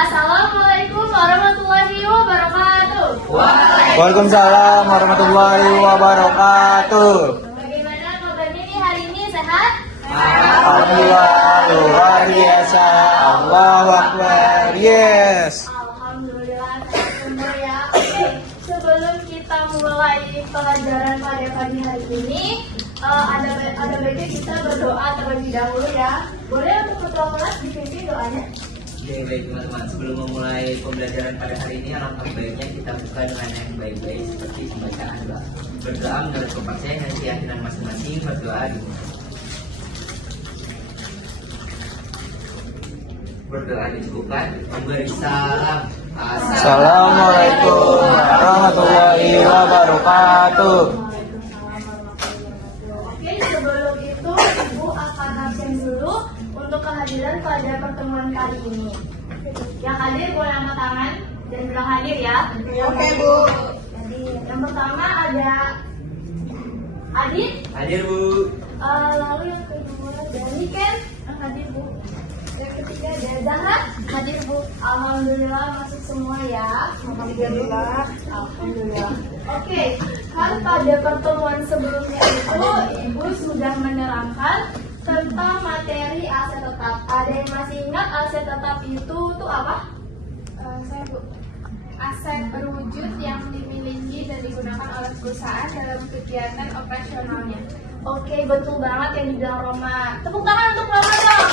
Assalamualaikum warahmatullahi wabarakatuh. Waalaikumsalam warahmatullahi wabarakatuh. Bagaimana kabarnya nih hari ini, sehat? Alhamdulillah luar biasa. Allahu Akbar. Yes. Alhamdulillah sehat semua ya. Oke, sebelum kita mulai pelajaran pada pagi hari ini, ada baiknya kita berdoa terlebih dahulu ya. Boleh untuk ketua kelas dipimpin doanya? Oke, baik teman-teman, sebelum memulai pembelajaran pada hari ini, alangkah baiknya kita buka dengan yang baik-baik seperti pembacaan doa. Berdoa menurut kepercayaan dan keyakinan masing-masing, berdoa dimulai. Berdoa dicukupkan, memberi salam. Assalamualaikum warahmatullahi wabarakatuh. Oke, sebelum itu Ibu akan absen dulu untuk kehadiran pada pertemuan kali ini. Yang hadir boleh angkat tangan dan bilang hadir ya. Oke, Bu. Jadi yang pertama ada Adit, Hadir, Bu. lalu yang kedua Dani Ken, yang hadir Bu. Yang ketiga ada Zahra, hadir Bu. Alhamdulillah masuk semua ya. Alhamdulillah. Alhamdulillah. Oke, kan pada pertemuan sebelumnya itu Ibu sudah menerangkan tentang materi aset tetap. Ada yang masih ingat aset tetap itu tuh apa? Saya Bu. Aset berwujud yang dimiliki dan digunakan oleh perusahaan dalam kegiatan operasionalnya. Oke, betul banget yang dibilang Roma. Tepuk tangan untuk Roma dong.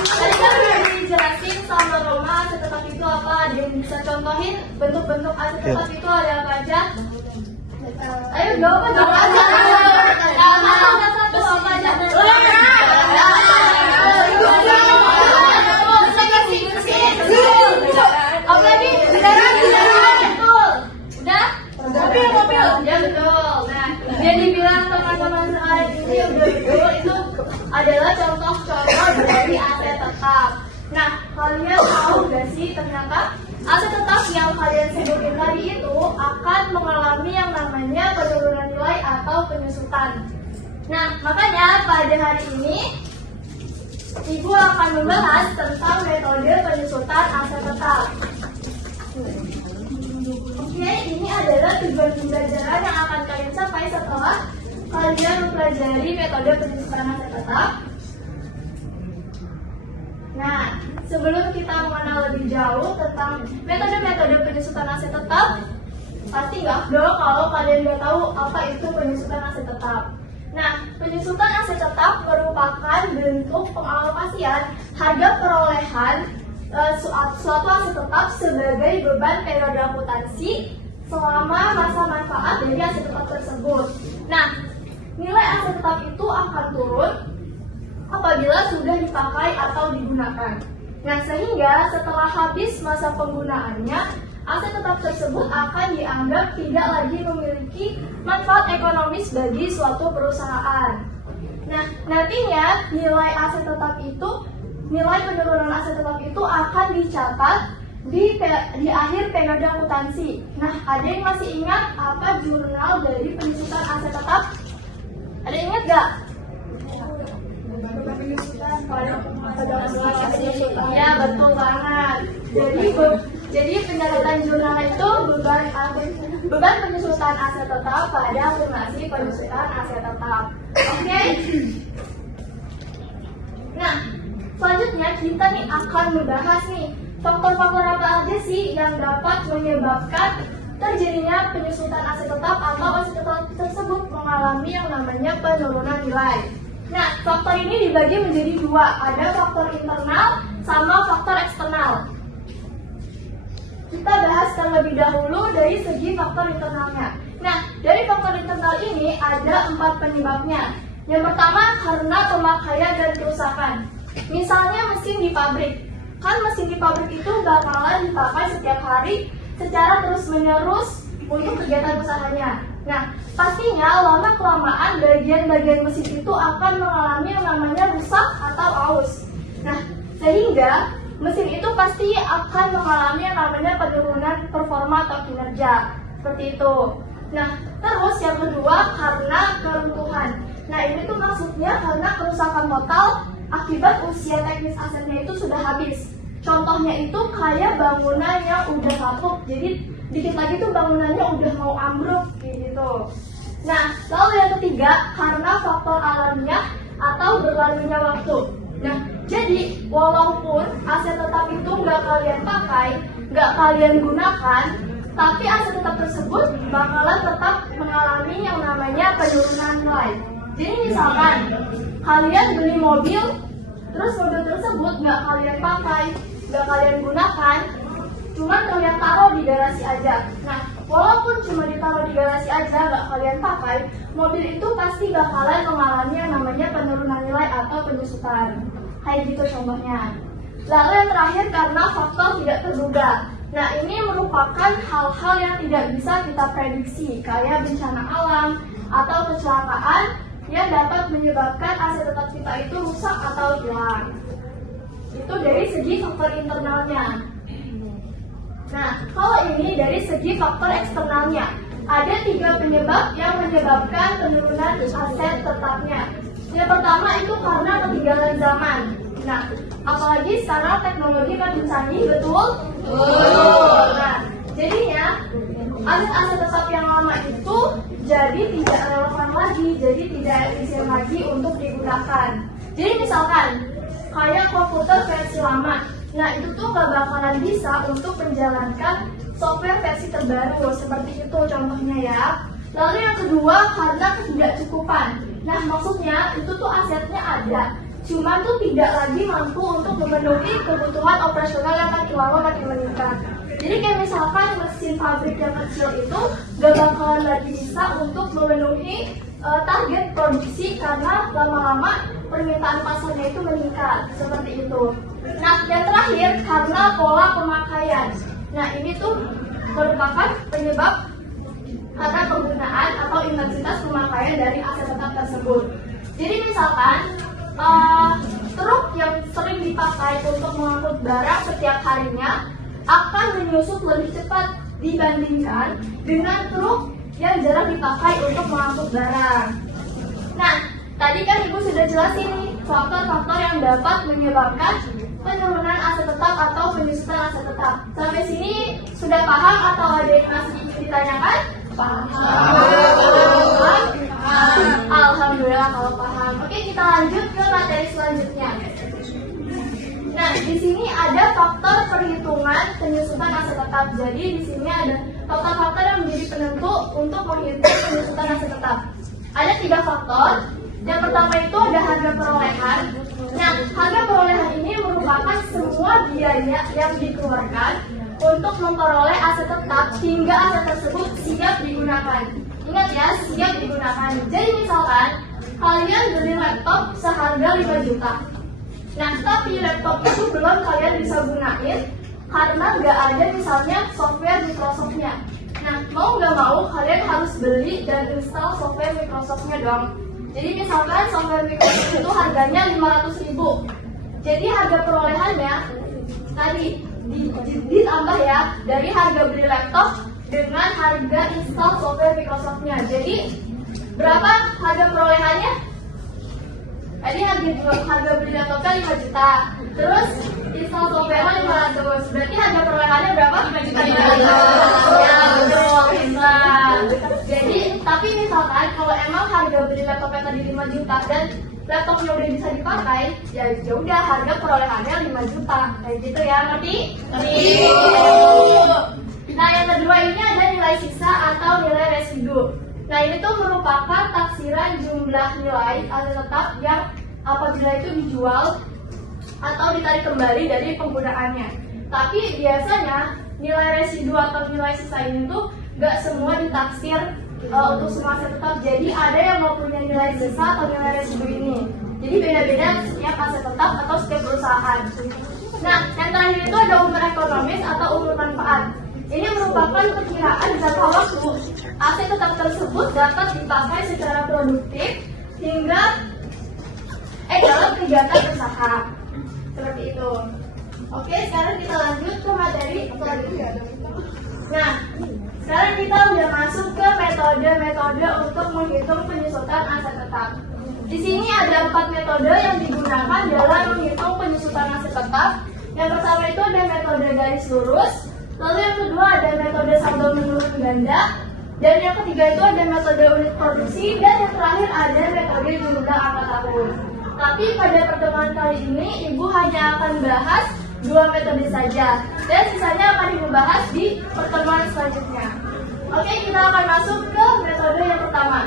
Tadi kan udah dijelasin sama Roma aset tetap itu apa. Ada yang bisa contohin bentuk-bentuk aset tetap itu ada apa aja? Ayo jawab aja. Satu apa aja? Apa lagi? Kendaraan. Betul. Udah? Mobil. Ya betul. Nah, yang dibilang teman-teman sekalian ini udah betul itu adalah contoh-contoh dari aset tetap. Nah, kalian tahu gak sih ternyata aset tetap yang kalian sebutin tadi itu akan mengalami yang namanya penurunan nilai atau penyusutan. Nah, makanya pada hari ini Ibu akan membahas tentang metode penyusutan aset tetap. Oke, ini adalah tujuan pembelajaran yang akan kalian capai setelah kalian mempelajari metode penyusutan aset tetap. Nah, sebelum kita mengenal lebih jauh tentang metode-metode penyusutan aset tetap, pasti nggak afdol kalau kalian nggak tahu apa itu penyusutan aset tetap. Nah, penyusutan aset tetap merupakan bentuk pengalokasian harga perolehan suatu aset tetap sebagai beban periode akuntansi selama masa manfaat dari aset tetap tersebut. Nah, nilai aset tetap itu akan turun apabila sudah dipakai atau digunakan. Nah, sehingga setelah habis masa penggunaannya, aset tetap tersebut akan dianggap tidak lagi memiliki manfaat ekonomis bagi suatu perusahaan. Nah, nantinya nilai aset tetap itu, nilai penurunan aset tetap itu akan dicatat di akhir periode akuntansi. Nah, ada yang masih ingat apa jurnal dari penyusutan aset tetap? Ada yang ingat gak? Ya, betul banget. Jadi penyertaan jurnal itu beban penyusutan aset tetap pada akumulasi penyusutan aset tetap. Oke? Nah, selanjutnya kita nih akan membahas nih faktor-faktor apa aja sih yang dapat menyebabkan terjadinya penyusutan aset tetap atau aset tetap tersebut mengalami yang namanya penurunan nilai. Nah, faktor ini dibagi menjadi dua, ada faktor internal sama faktor eksternal. Kita bahas terlebih dahulu dari segi faktor internalnya. Nah, dari faktor internal ini ada 4 penyebabnya. Yang pertama karena pemakaian dan kerusakan. Misalnya mesin di pabrik. Kan mesin di pabrik itu bakalan dipakai setiap hari secara terus-menerus untuk kegiatan usahanya. Nah, pastinya lama-kelamaan bagian-bagian mesin itu akan mengalami yang namanya rusak atau aus. Nah, sehingga mesin itu pasti akan mengalami yang namanya penurunan performa atau kinerja. Seperti itu. Nah, terus yang kedua karena keruntuhan. Nah, ini tuh maksudnya karena kerusakan total akibat akibat usia teknis asetnya itu sudah habis. Contohnya itu kayak bangunan yang udah lapuk, jadi dikit lagi tuh bangunannya udah mau ambruk gitu. Nah, lalu yang ketiga, karena faktor alamnya atau berlalunya waktu. Nah, jadi walaupun aset tetap itu nggak kalian pakai, nggak kalian gunakan, tapi aset tetap tersebut bakalan tetap mengalami yang namanya penurunan nilai. Jadi misalkan kalian beli mobil, terus mobil tersebut nggak kalian pakai, nggak kalian gunakan, cuma kalian taruh di garasi aja. Nah, walaupun cuma ditaruh di garasi aja, nggak kalian pakai, mobil itu pasti bakalan mengalami yang namanya penurunan nilai atau penyusutan. Kayak gitu contohnya. Lalu yang terakhir karena faktor tidak terduga. Nah, ini merupakan hal-hal yang tidak bisa kita prediksi, kayak bencana alam atau kecelakaan yang dapat menyebabkan aset tetap kita itu rusak atau hilang. Itu dari segi faktor internalnya. Nah, kalau ini dari segi faktor eksternalnya, ada 3 penyebab yang menyebabkan penurunan aset tetapnya. Yang pertama itu karena ketinggalan zaman. Nah, apalagi sekarang teknologi makin canggih, betul? Betul. Nah, jadinya aset-aset tetap yang lama itu jadi tidak relevan lagi, jadi tidak efisien lagi untuk digunakan. Jadi misalkan kayak komputer versi lama, nah itu tuh gak bakalan bisa untuk menjalankan software versi terbaru, seperti itu contohnya ya. Lalu yang kedua karena ketidakcukupan. Nah, maksudnya itu tuh asetnya ada, cuma tuh tidak lagi mampu untuk memenuhi kebutuhan operasional yang makin lama makin meningkat. Jadi kayak misalkan mesin pabrik yang kecil itu gak bakalan lagi bisa untuk memenuhi target produksi karena lama-lama permintaan pasarnya itu meningkat, seperti itu. Nah, yang terakhir karena pola pemakaian. Nah, ini tuh merupakan penyebab karena penggunaan atau intensitas pemakaian dari aset tetap tersebut. Jadi misalkan truk yang sering dipakai untuk mengangkut barang setiap harinya akan menyusut lebih cepat dibandingkan dengan truk yang jarang dipakai untuk mengangkut barang. Nah, tadi kan Ibu sudah jelasin nih faktor-faktor yang dapat menyebabkan penurunan aset tetap atau penyusutan aset tetap. Sampai sini sudah paham atau ada yang masih ingin ditanyakan? Paham. Alhamdulillah kalau paham. Oke, kita lanjut ke materi selanjutnya. Nah, di sini ada faktor perhitungan penyusutan aset tetap. Jadi di sini ada faktor-faktor yang menjadi penentu untuk menghitung penyusutan aset tetap. Ada 3 faktor. Yang pertama itu ada harga perolehan. Nah, harga perolehan ini merupakan semua biaya yang dikeluarkan untuk memperoleh aset tetap hingga aset tersebut siap digunakan. Ingat ya, siap digunakan. Jadi misalkan kalian beli laptop seharga 5 juta. Nah, tapi laptop itu belum kalian bisa gunain karena nggak ada misalnya software Microsoft-nya. Nah, mau nggak mau kalian harus beli dan install software Microsoft-nya dong. Jadi misalkan software Microsoft itu harganya 500.000. Jadi harga perolehannya tadi ditambah ya dari harga beli laptop dengan harga install software Microsoft-nya. Jadi berapa harga perolehannya? Tadi harga beli laptopnya 5 juta. Terus install software-nya 500. Berarti harga perolehannya berapa? 5 juta. Ya, betul. Jadi, tapi misalkan kalau emang harga beli laptopnya tadi 5 juta dan laptopnya udah bisa dipakai, ya udah harga perolehannya 5 juta. Kayak gitu ya, ngerti? Ngerti. Nah, yang kedua ini ada nilai sisa atau nilai residu. Nah, ini tuh merupakan taksiran jumlah nilai aset tetap yang apabila itu dijual atau ditarik kembali dari penggunaannya. Tapi biasanya nilai residu atau nilai sisa ini tuh gak semua ditaksir untuk semua aset tetap. Jadi ada yang mau punya nilai sisa atau nilai residu ini. Jadi beda-beda setiap aset tetap atau setiap perusahaan. Nah, yang terakhir itu ada umur ekonomis atau umur manfaat. Ini merupakan perkiraan jangka waktu aset tetap tersebut dapat dipakai secara produktif hingga dalam kegiatan usaha. Seperti itu. Oke, sekarang kita lanjut ke materi selanjutnya. Nah, sekarang kita udah masuk ke metode-metode untuk menghitung penyusutan aset tetap. Di sini ada 4 metode yang digunakan dalam menghitung penyusutan aset tetap. Yang pertama itu ada metode garis lurus, lalu yang kedua ada metode saldo menurun ganda, dan yang ketiga itu ada metode unit produksi, dan yang terakhir ada metode jumlah angka tahun. Tapi pada pertemuan kali ini Ibu hanya akan bahas 2 metode saja, dan sisanya akan dibahas di pertemuan selanjutnya. Oke, kita akan masuk ke metode yang pertama.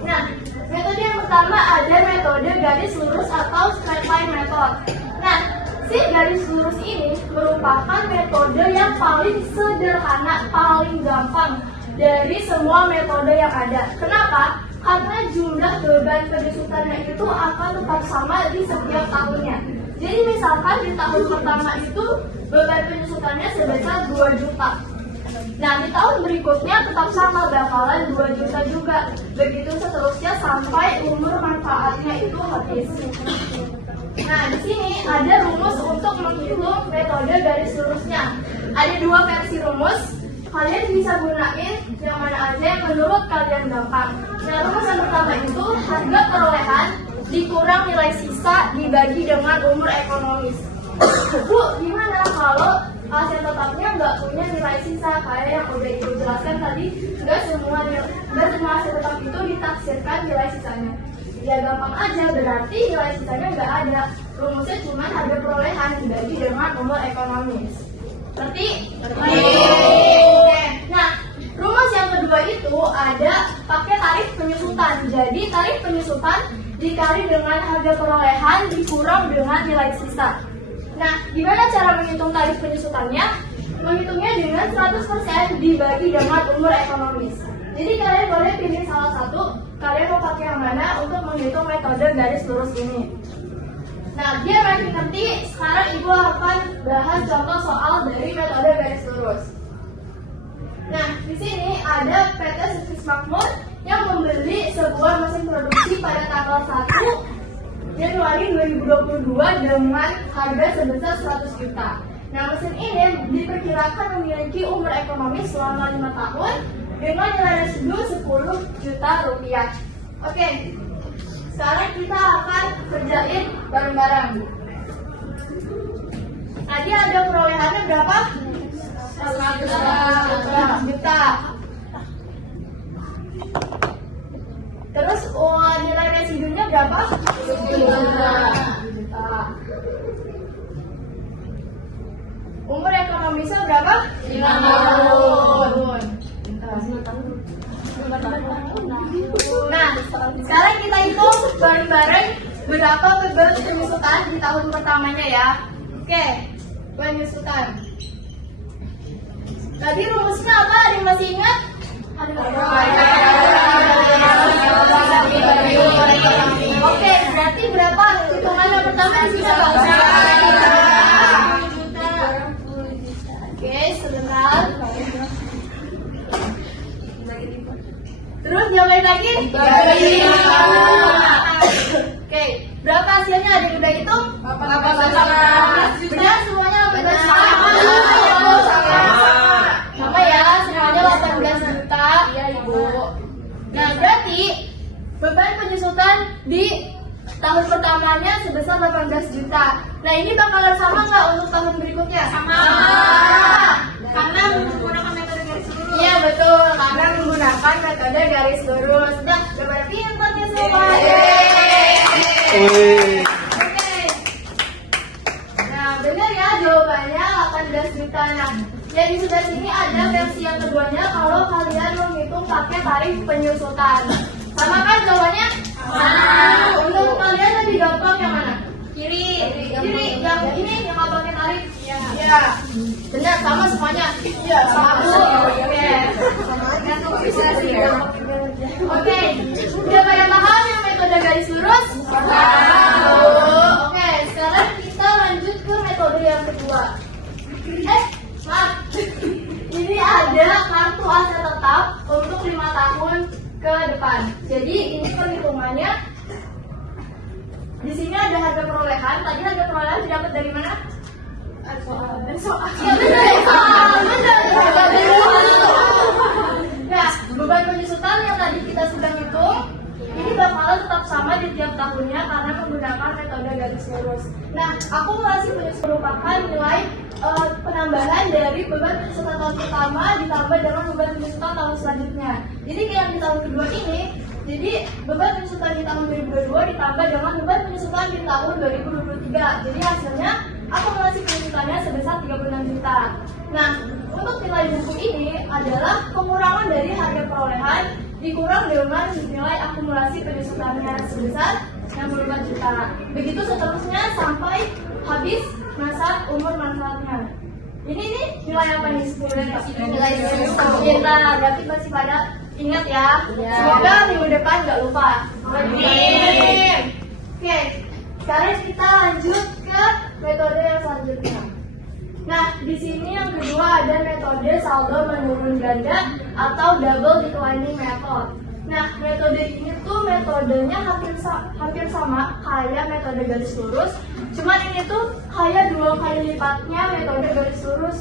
Nah, metode yang pertama ada metode garis lurus atau straight line method. Nah, si garis lurus ini merupakan metode yang paling sederhana, paling gampang dari semua metode yang ada. Kenapa? Karena jumlah beban penyusutannya itu akan tetap sama di setiap tahunnya. Jadi misalkan di tahun pertama itu beban penyusutannya sebesar 2 juta. Nah, di tahun berikutnya tetap sama, bakalan 2 juta juga. Begitu seterusnya sampai umur manfaatnya itu habis. Nah, di sini ada rumus untuk menghitung metode garis lurusnya. Ada 2 versi rumus. Kalian bisa gunain yang mana aja yang menurut kalian gampang. Nah, rumus yang pertama itu harga perolehan dikurang nilai sisa dibagi dengan umur ekonomis. Bu, gimana kalau aset tetapnya nggak punya nilai sisa kayak yang udah Ibu jelaskan tadi? Nggak semua aset tetap itu ditaksirkan nilai sisanya. Ya gampang aja, berarti nilai sisanya nggak ada. Rumusnya cuma harga perolehan dibagi dengan umur ekonomis. Ngerti? Oke. Nah, rumus yang kedua itu ada pakai tarif penyusutan. Jadi tarif penyusutan dikali dengan harga perolehan dikurang dengan nilai sisa. Nah, gimana cara menghitung tarif penyusutannya? Menghitungnya dengan 100% dibagi dengan umur ekonomis. Jadi kalian boleh pilih salah satu, kalian mau pakai yang mana untuk menghitung metode garis lurus ini. Nah, biar makin ngerti, sekarang Ibu akan bahas contoh soal dari metode garis lurus. Nah, di sini ada PT Servis Makmur yang membeli sebuah mesin produksi pada tanggal 1 Januari 2022 dengan harga sebesar 100 juta. Nah, mesin ini diperkirakan memiliki umur ekonomis selama 5 tahun dengan nilai residu 10 juta rupiah. Oke, sekarang kita akan kerjain bareng-bareng. Tadi ada perolehannya berapa? 100 juta. Terus nilai residunya berapa? 10 juta. Umur ekonomisnya berapa? 5 tahun. Nah, sekarang kita hitung bareng-bareng berapa beban penyusutan di tahun pertamanya ya. Oke, penyusutan. Tadi rumusnya apa? Ada yang masih ingat? Oke, berarti berapa hitungan yang pertama di sini Pak? 10 juta. Oke, sebentar. Terus jawaban lagi? Oke, berapa hasilnya? Ada yang udah hitung? 18. Benar semuanya 18. Sama ya, semuanya 18 juta. Iya, Ibu. Nah, berarti beban penyusutan di tahun pertamanya sebesar 18 juta. Nah, ini bakalan sama nggak untuk tahun berikutnya? Sama. Karena menggunakan metode garis lurus. Iya, betul. Karena menggunakan metode garis lurus. Nah, berarti yang tadi semua. Oke. Nah, benar ya jawabannya 18 juta. Nah, yang di sebelah sini ada versi yang keduanya kalau kalian menghitung pakai tarif penyusutan. Sama kan jawabannya? Untuk kalian lebih gampang yang mana? Kiri. Yang ini yang nggak pakai tarif. Iya. Benar, sama semuanya. Iya, sama. Oke. Udah pada paham yang metode garis lurus? Oke, sekarang kita lanjut ke metode yang kedua. Maaf. Ini ada kartu aset tetap untuk 5 tahun ke depan. Jadi ini perhitungannya. Di sini ada harga perolehan. Tadi harga perolehan didapat dari mana? Dari soal. Ya benar. Nah, beban penyusutan yang tadi kita sudah hitung, ini bakalan tetap di tiap tahunnya karena menggunakan metode garis lurus. Nah, akumulasi penyusutan merupakan nilai penambahan dari beban penyusutan tahun pertama ditambah dengan beban penyusutan tahun selanjutnya. Jadi yang di tahun kedua ini, jadi beban penyusutan di tahun 2022 ditambah dengan beban penyusutan di tahun 2023. Jadi hasilnya akumulasi penyusutannya sebesar 36 juta. Nah, untuk nilai buku ini adalah pengurangan dari harga perolehan dikurang dengan nilai akumulasi penyusutannya sebesar 64 juta. Begitu seterusnya sampai habis masa umur manfaatnya. Ini nih nilai apa nih? Nilai kita berarti masih pada ingat ya. Semoga minggu depan nggak lupa. Amin. Oke, sekarang kita lanjut ke metode yang selanjutnya. Nah, di sini yang kedua ada metode saldo menurun ganda atau double declining method. Nah, metode ini tuh metodenya hampir sama kayak metode garis lurus, cuman ini tuh kayak 2 kali lipatnya metode garis lurus.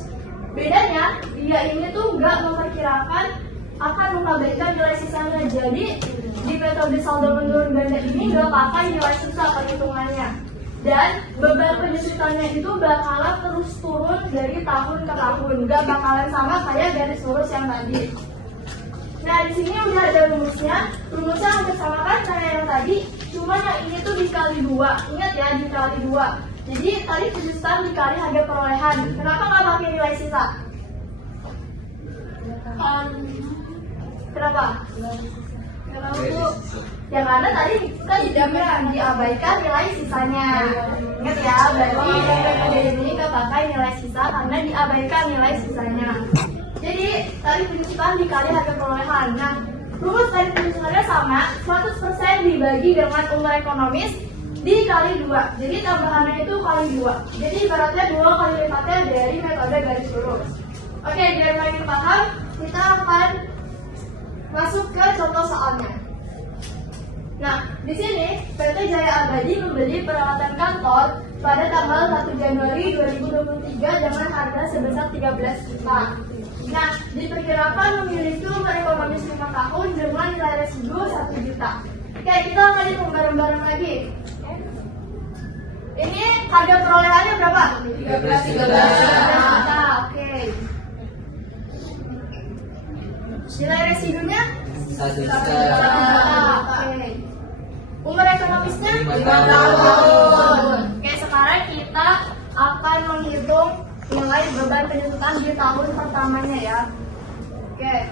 Bedanya, dia ini tuh nggak memperkirakan akan mengabaikan nilai sisanya. Jadi, di metode saldo menurun ganda ini nggak pakai nilai sisa perhitungannya. Dan beban penyusutannya itu bakalan terus turun dari tahun ke tahun, nggak bakalan sama kayak garis lurus yang tadi. Nah, di sini udah ada rumusnya. Rumusnya hampir sama kan kayak yang tadi, cuma yang ini tuh dikali 2. Ingat ya, dikali 2. Jadi tadi penyusutan dikali harga perolehan. Kenapa nggak pakai nilai sisa? Kenapa? Kenapa tuh? Ya karena tadi kan diabaikan nilai sisanya. Ingat ya, berarti metode ini nggak pakai nilai sisa karena diabaikan nilai sisanya. Jadi tadi penyusutan dikali harga perolehan. Nah, rumus tadi penyusutannya sama, 100% dibagi dengan umur ekonomis dikali 2. Jadi tambahannya itu kali 2. Jadi ibaratnya 2 kali lipatnya dari metode garis lurus. Oke, biar makin paham, kita akan masuk ke contoh soalnya. Nah, di sini PT Jaya Abadi membeli peralatan kantor pada tanggal 1 Januari 2023 dengan harga sebesar 13 juta. Nah, diperkirakan memiliki umur ekonomis 5 tahun dengan nilai residu 1 juta. Oke, kita akan hitung bareng-bareng lagi. Ini harga perolehannya berapa? 13 juta. Oke. Nilai residunya 1 juta. Oke. Umur ekonomisnya 5 tahun. Oke, sekarang kita akan menghitung nilai beban penyusutan di tahun pertamanya ya. Oke.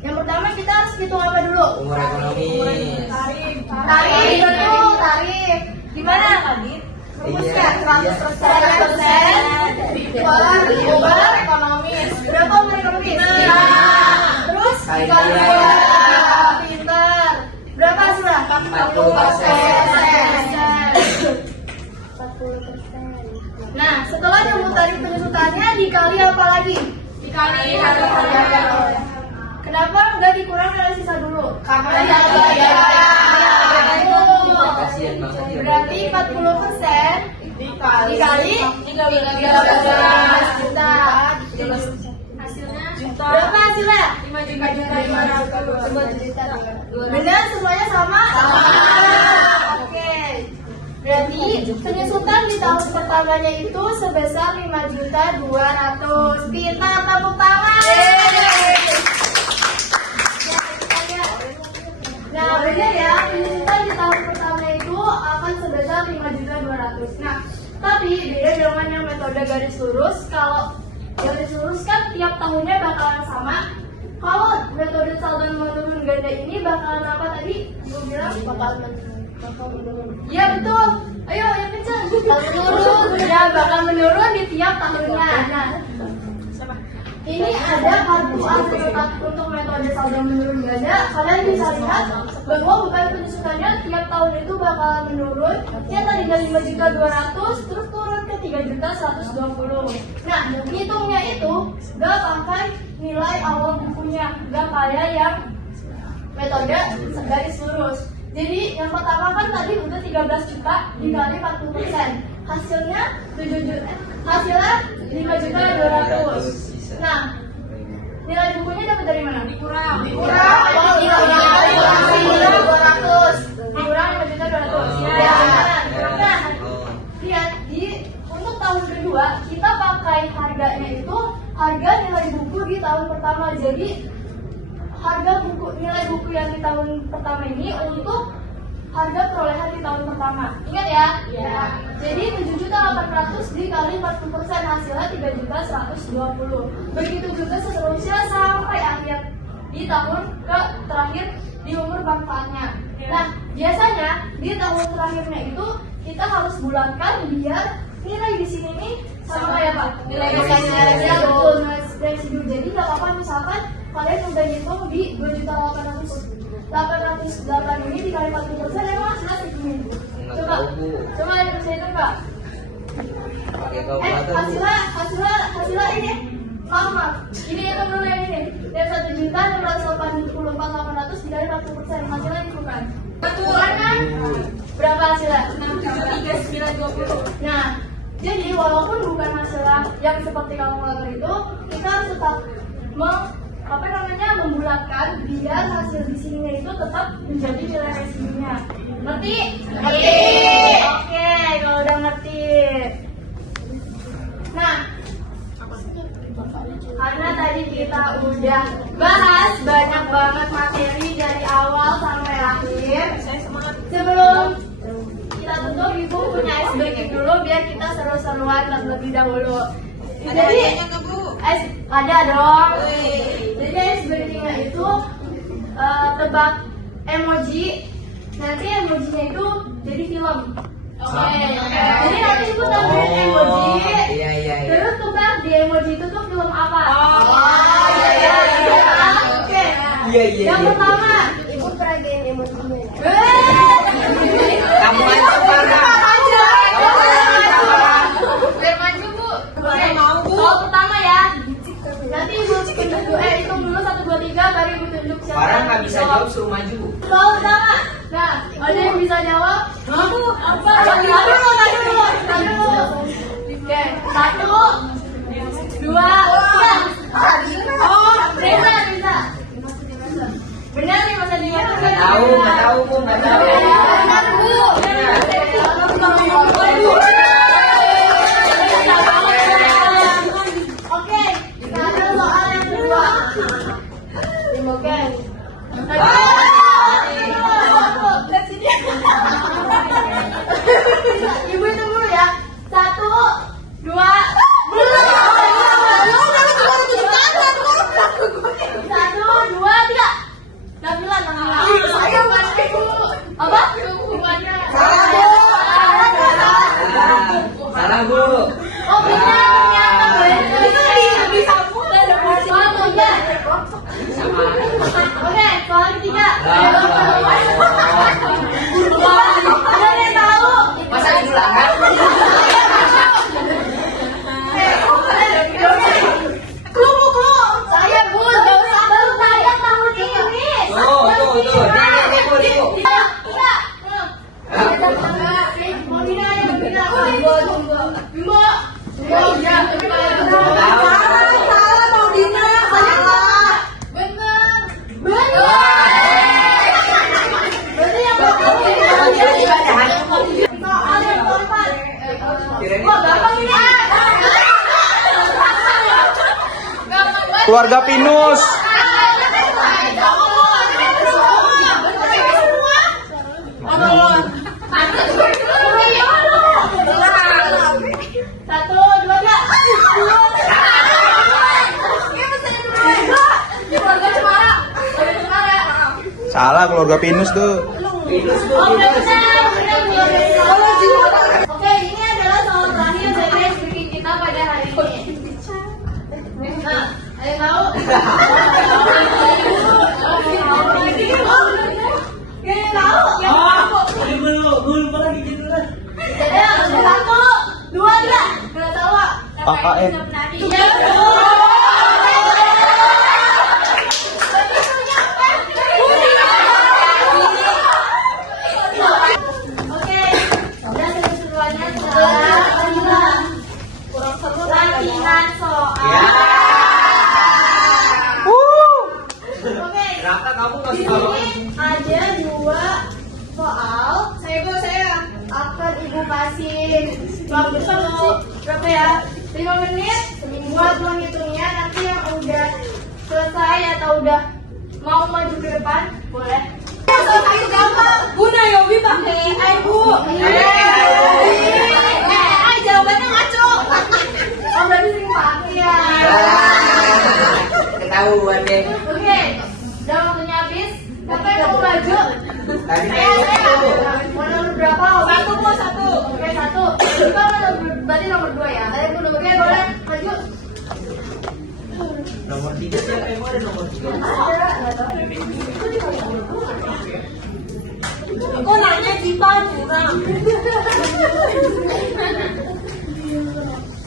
Yang pertama kita harus hitung apa dulu? Umur ekonomis. Tarif, betul, tarif. Gimana tadi? Rumusnya 100% dikurangi umur ekonomis. Berapa umur ekonomis? 5. Terus dikali 2. Pinter. Berapa sudah? 40%. Nah, setelah nyebut tarif penyusutannya dikali apa lagi? Dikali harga perolehan. Kenapa nggak dikurang nilai sisa dulu? Karena Kasihan banget ya. berarti 40% dikali 13 juta. Hasilnya berapa hasilnya? 5 juta. Benar semuanya sama? Oke. Berarti penyusutan di tahun pertamanya itu sebesar 5.200.000. Kita tepuk tangan. Nah, benar ya, penyusutan di tahun pertama itu akan sebesar 5.200.000. Nah, tapi beda dengan yang metode garis lurus. Kalau garis lurus kan tiap tahunnya bakalan sama. Kalau metode saldo menurun ganda ini bakalan apa tadi? Gue bilang bakalan menurun. Iya betul. Ayo yang kencang. Menurun. Ya bakal menurun di tiap tahunnya. Nah, ini ada kartu as untuk metode saldo menurun ganda. Kalian bisa lihat bahwa beban penyusutannya tiap tahun itu bakalan menurun. Yang tadinya 5.200.000 terus turun ke 3.120.000. Nah, hitungnya itu gak pakai nilai awal bukunya, gak kayak yang metode garis lurus. Jadi yang pertama kan tadi udah 13 juta dikali 40%. Hasilnya 7 juta. Hasilnya 5.200.000. Nah, nilai bukunya dapat dari mana? Dikurang. Dikurang 200. Dikurang pertama. Jadi harga nilai buku yang di tahun pertama ini untuk harga perolehan di tahun pertama. Ingat ya? Ya. Jadi 7.800.000 dikali 40% hasilnya 3.120.000. Begitu juga seterusnya sampai akhir di tahun terakhir di umur manfaatnya. Nah, biasanya di tahun terakhirnya itu kita harus bulatkan biar nilai di sini nih sama kayak Pak. Nilai ya betul, residu. Jadi nggak apa-apa misalkan kalian udah hitung di 2.808.000 ini dikali 40% emang hasilnya segini. Coba yang bisa hitung Kak. Hasilnya ini lama. Ini hitung dulu yang ini. Dari 1.684.800 dikali 40%, hasilnya itu kan. Betul kan? Berapa hasilnya? 6.3920. Nah, jadi walaupun bukan masalah yang seperti kalkulator itu, kita harus tetap membulatkan biar hasil di sininya itu tetap menjadi nilai residunya. Ngerti? Ngerti. Oke, kalau udah ngerti. Nah, karena tadi kita udah bahas banyak banget materi dari awal sampai akhir. Sebelum kita tutup, Ibu punya ice breaking dulu biar kita seru-seruan terlebih dahulu. Jadi ada dong. Jadi ice breakingnya itu tebak emoji. Nanti emojinya itu jadi film. Oke. Jadi nanti Ibu tambahin emoji. Terus tebak di emoji itu tuh film apa? Oke. Yang pertama, Ibu peragain emojinya. Kamu aja parah. Biar maju Bu. Soal pertama ya. Nanti Ibu hitung dulu 1, 2, 3 baru Ibu tunjuk siapa. Parah nggak bisa jawab suruh maju. Soal pertama. Nah, ada yang bisa jawab? Aku. Apa? Tadi dulu. Oke, 1, 2, 3. Oh, bisa. Benar nih Mas Adi. Nggak tahu Bu, nggak tahu. Benar Bu. Oke, sekarang soal yang kedua. Oke. Ibu itu dulu ya. 1, 2, belum. 1, 2, 3. Nabila. Saya pasti Bu. Apa? Bukannya. Salah Bu. Oh benar. Itu bisa mudah ya. Sama. Oke, soal ketiga. Ada yang tahu? Masa diulangan? Clue. Saya Bu, baru saya tahun ini. Tuh. Mau Bina ya, Bina. Bimbo. Ya, salah mau Dina. Salah. Benar. Berarti yang bakal soal yang keempat. Wah, gampang ini. Keluarga Pinus. Satu, dua, tiga. Keluarga Cemara. Salah, keluarga Pinus tuh. Oke, ini adalah soal terakhir dari speaking kita pada hari ini. Nah, ada yang tahu? Yang tahu? Gue lupa lagi gitu lah. Jadi, 1, 2, 3. Nggak tahu, Pak. KKN. Iya, oke, udah seru-seruannya setelah kurang seru latihan soal. Oke, Raka kamu di ngasih tahu. sini ada 2 soal. Saya akan Ibu kasih waktu berapa ya? 5 menit buat menghitungnya. Nanti yang udah selesai atau udah mau maju ke depan? Boleh. Ayo gampang. Bunda Yobi pakai air bu. Jawabannya ngaco. Oh berarti sering pakai ya. Ketahuan deh. Oke, udah waktunya habis. Oke, kamu maju. Tadi Saya, kayak mau nomor berapa? Satu bu, satu. Oke, 1. Kita berarti nomor 2 ya. Saya pun nomor 2. Boleh maju. nomor 3 siapa yang mau ada nomor 3? Kok nanya Dipa curang?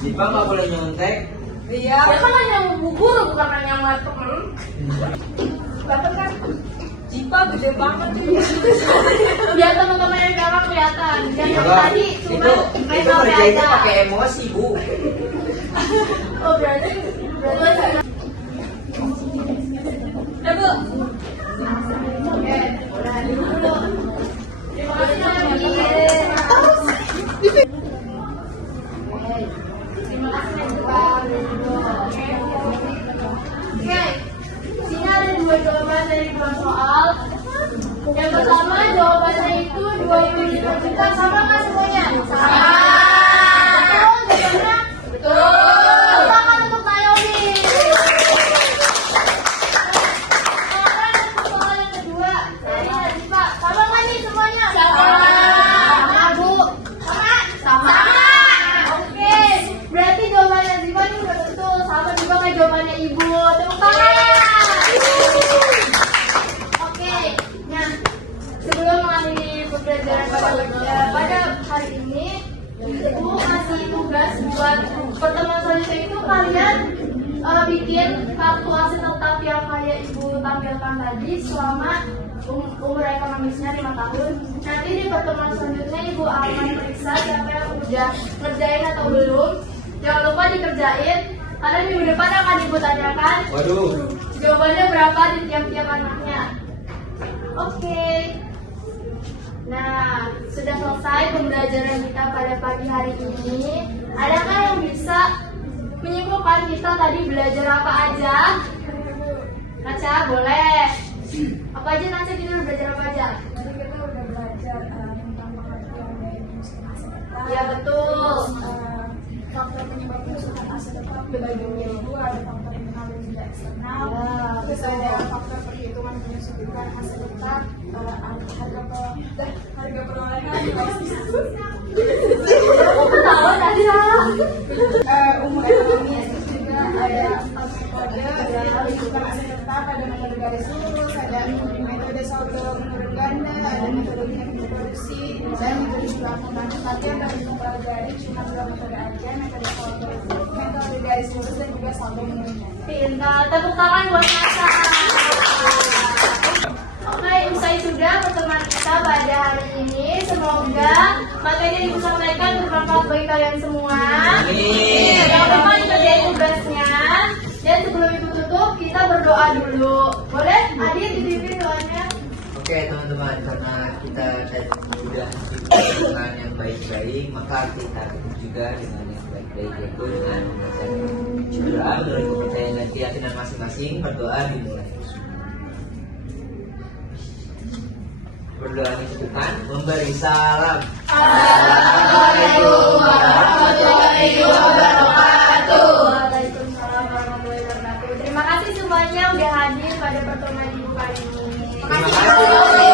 Dipa nggak boleh nyontek. Iya. Ya kan hanya bu guru bukan hanya sama temen. Dapat kan? Dipa gede banget. Biar teman-teman yang belakang kelihatan. Dan yang Enggak, tadi itu cuma main HP kerjanya aja. pakai emosi bu. Oh berarti Bu. Oke, udah dulu. Terima kasih Nabi. Terima kasih Nabi. Oke, sini ada 2 jawaban dari 2 soal. Yang pertama jawabannya itu 25 juta, sama nggak semuanya? Sama. Betul jawabannya? Betul. Tangan untuk Naomi. Soal yang kedua dari Najiba, sama nggak nih semuanya? Sama. Sama Bu. Sama. Sama. Oke, berarti jawaban Najiba ini udah betul. Sama juga kayak jawabannya Ibu. Tepuk tangan. Oke, nah sebelum mengakhiri pembelajaran pada hari ini, Ibu kasih tugas buat pertemuan selanjutnya itu kalian bikin kartu aset tetap yang kayak Ibu tampilkan tadi selama umur ekonomisnya 5 tahun. Nanti di pertemuan selanjutnya Ibu akan periksa siapa yang udah ngerjain atau belum. Jangan lupa dikerjain, karena minggu depan akan Ibu tanyakan Waduh. jawabannya berapa di tiap-tiap anaknya. Oke. Nah, sudah selesai pembelajaran kita pada pagi hari ini. Adakah yang bisa menyimpulkan kita tadi belajar apa aja? Naca, boleh. Apa aja Naca, kita udah belajar apa aja? Tadi kita udah belajar tentang pengertian dari penyusunan aset tetap. Ya betul. Faktor penyebab penyusunan aset tetap dibagi menjadi 2, ada faktor internal dan juga eksternal. Ya, Terus betul. ada faktor perhitungan penyusunan aset tetap, harga perolehan, Aku tahu Naca. umur ekonomi, terus juga ada metode penyusunan aset tetap, ada metode garis lurus, ada metode saldo menurun ganda, ada metode minimum produksi, dan metode jumlah akumulatif. Tapi yang kami pelajari cuma 2 metode aja, metode saldo, metode garis lurus, dan juga saldo menurun ganda. Pintar, tepuk tangan buat Naca. Oke, usai sudah pertemuan kita pada hari ini. Semoga materi yang disampaikan bermanfaat bagi kalian semua. Amin. Jangan lupa dikerjain tugasnya. Dan sebelum Ibu tutup, kita berdoa dulu. Boleh? Adit, dipimpin doanya. Oke teman-teman, karena kita tadi sudah dengan yang baik-baik, maka kita tutup juga dengan yang baik-baik, yaitu dengan berdoa menurut kepercayaan dan keyakinan masing-masing. Berdoa dimulai. Berdoa dicukupkan, memberi salam. Assalamualaikum warahmatullahi wabarakatuh. Waalaikumsalam warahmatullahi wabarakatuh. Terima kasih semuanya udah hadir pada pertemuan Ibu kali ini. Terima kasih.